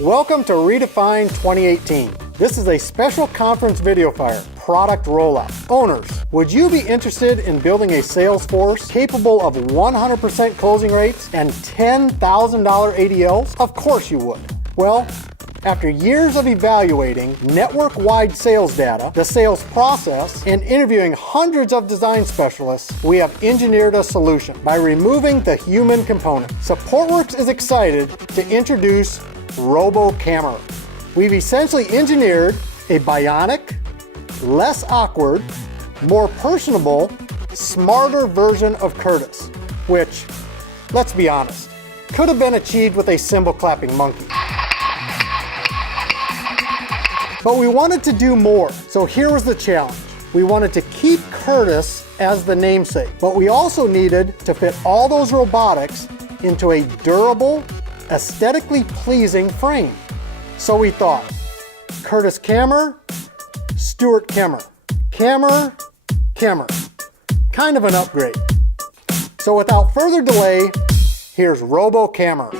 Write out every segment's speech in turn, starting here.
Welcome to Redefine 2018. This is a special conference video fire, product rollout. Owners, would you be interested in building a sales force capable of 100% closing rates and $10,000 ADLs? Of course you would. Well, after years of evaluating network-wide sales data, the sales process, and interviewing hundreds of design specialists, we have engineered a solution by removing the human component. SupportWorks is excited to introduce RoboKammerer. We've essentially engineered a bionic, less awkward, more personable, smarter version of Curtis, which, let's be honest, could have been achieved with a cymbal-clapping monkey. But we wanted to do more, so here was the challenge. We wanted to keep Curtis as the namesake, but we also needed to fit all those robotics into a durable, aesthetically pleasing frame. So we thought, Curtis Kammerer, Stuart Kammerer. Kammerer, Kammerer. Kind of an upgrade. So without further delay, here's RoboKammerer.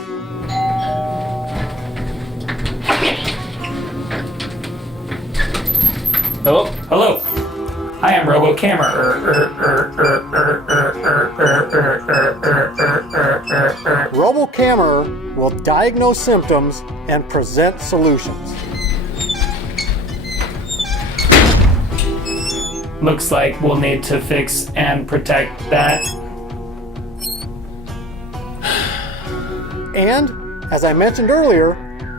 Hello. I am RoboKammerer. RoboKammerer will diagnose symptoms and present solutions. Looks like we'll need to fix and protect that. And, as I mentioned earlier,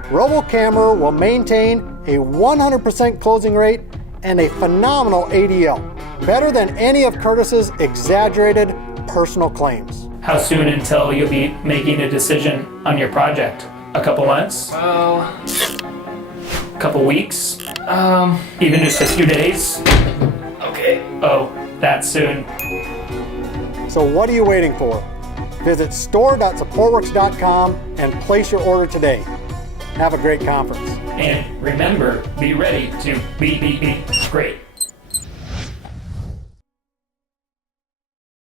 RoboKammerer will maintain a 100% closing rate and a phenomenal ADL, better than any of Curtis's exaggerated personal claims. How soon until you'll be making a decision on your project? A couple months? Couple weeks? Even just a few days? Okay. Oh, that soon. So what are you waiting for? Visit store.supportworks.com and place your order today. Have a great conference. And remember, be ready to be great.